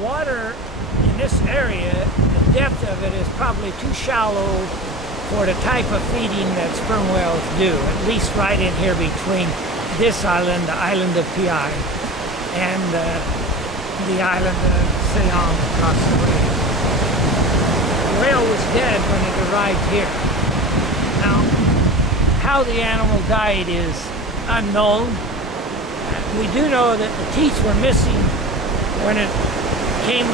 water in this area, the depth of it is probably too shallow for the type of feeding that sperm whales do, at least right in here between this island, the Island of Piai, and the island of Siam across the way. The whale was dead when it arrived here. Now, how the animal died is unknown. We do know that the teeth were missing when it came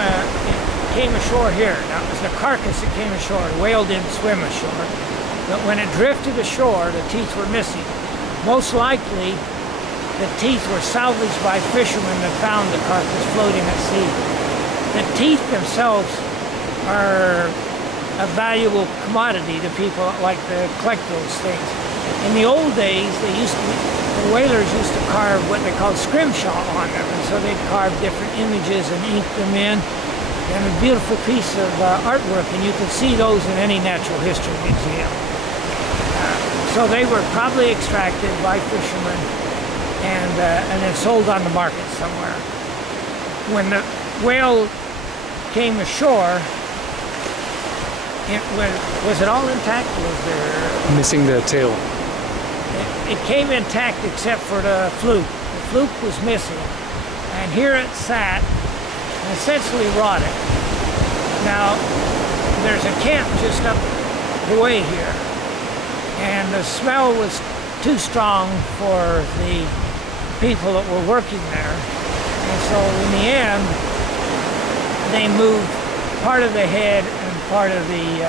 ashore here. Now, it was the carcass that came ashore. The whale didn't swim ashore. But when it drifted ashore, the teeth were missing. Most likely, the teeth were salvaged by fishermen that found the carcass floating at sea. The teeth themselves are a valuable commodity to people that like to collect those things. In the old days, the whalers used to carve what they called scrimshaw on them, and so they'd carve different images and ink them in. And a beautiful piece of artwork, and you can see those in any natural history museum. So they were probably extracted by fishermen and then sold on the market somewhere. When the whale came ashore, was it all intact? Was there missing the tail? It came intact except for the fluke. The fluke was missing, and here it sat, essentially rotted. Now, there's a camp just up the way here, and the smell was too strong for the people that were working there. And so in the end, they moved part of the head and part of the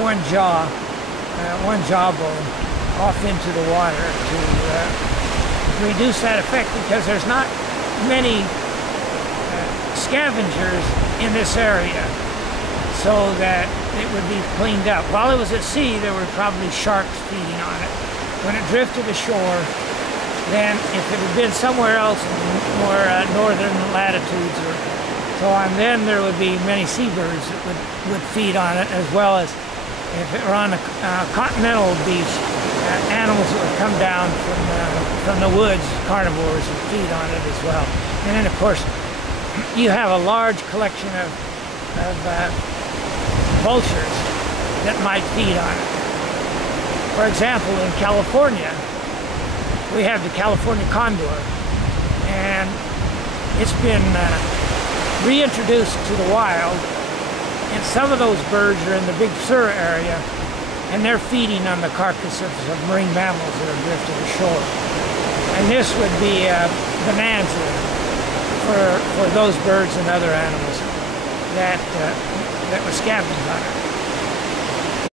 one jawbone off into the water to reduce that effect, because there's not many scavengers in this area, so that it would be cleaned up. While it was at sea, there were probably sharks feeding on it. When it drifted ashore, then if it had been somewhere else in more northern latitudes or so on, then there would be many seabirds that would feed on it, as well as if it were on a continental beach, animals that would come down from the woods, carnivores, would feed on it as well. And then, of course, you have a large collection of vultures that might feed on it. For example, in California, we have the California condor, and it's been reintroduced to the wild, and some of those birds are in the Big Sur area, and they're feeding on the carcasses of marine mammals that are drifted ashore. And this would be a bonanza for those birds and other animals that were scavenged on it.